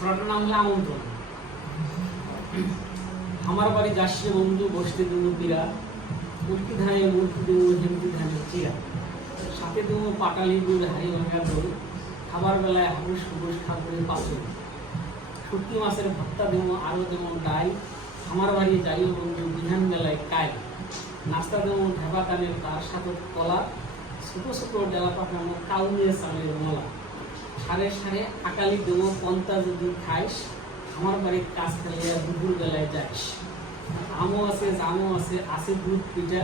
ছড়াটার নাম হলো আমন্ত্রণ আমার বাড়ি যাচ্ছে বন্ধু, বসতে দেবো পীরা মুরকি ধানে মুরকি দেবো হেমতি ধানে চিরা সাথে দেবো পাটালি গুড়, হাড়ি ভাঙা দই খাবার বেলায় হাবুস হুবুস খাবুস পাচন শুটকি মাছের ভর্তা দেবো আরও যেমন ডাই আমার বাড়ি যাই বন্ধু, বিধান বেলায় কাই নাস্তা দেবো ঢেবা কানের তার সাথে কলা। ছোট ছোট ডেলা পাকানো কাউনিয়া চালের মলা। সারে সাড়ে আকালি দেবো পন্তা যদি খাইস আমার বাড়ির কাজ খেলিয়া দুপুর বেলায় যাইস। আমও আছে জামও আছে আছে দুধ পিঠা।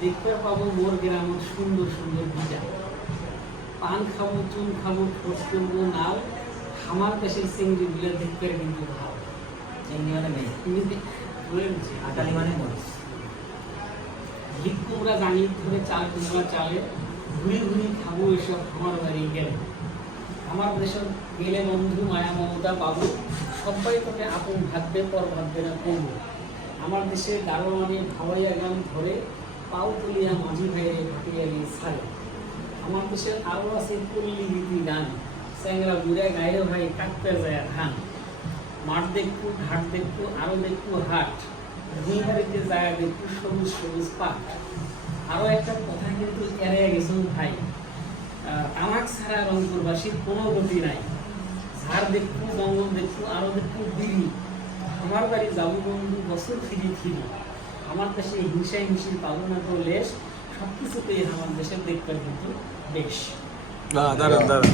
দেখতে পাবো মোর গ্রামের সুন্দর সুন্দর পিঠা। পান খাব চুন খাব ঠোঁট করব নাও আমার দেশের চিংড়ি গুলো দেখতে কিন্তু ভালো। এমনি মানে নেই আকালি মানে মরিচ কুমড়া জানি ধরে চাল কুমড়া চালে ঘুরি ঘুরি খাব এসব আমার বাড়ি গেলে। আমার দেশের গেলে বন্ধু, মায়া, মমতা, বাবু, সবাই তোকে আপন ভাববে পর ভাববে না করব। আমার দেশে দারোয়ানে ভাওয়াইয়া গান ধরে, পাও তুলিয়া মাঝি ভাইয়ে ভাটিয়া গিয়ে ছাড়ে। আমার দেশের আরও আছে পল্লী রীতি গান স্যাংরা বুড়ে গায়ে ভাই কাটতে যায় ধান। মাঠ দেখব, ঘাট দেখব, আরও দেখব হাট। দুই বাড়িতে যায় দেখব সবুজ সবুজ পাট। আরও একটা কথা কিন্তু এড়িয়ে গেছেন ভাই। ছাড়া রংপুরবাসীর কোনো গতি নাই। ঝাড় দেখব জঙ্গল দেখব আরও দেখব দিলি। আমার বাড়ি যাব বন্ধু বছর ফিরি ফিরি। আমার দেশে হিংসা হিংসির পাবো না তো লেশ সব কিছুতেই আমার দেশের দেখবার কিন্তু বেশ দাঁড়ান দাঁড়ান।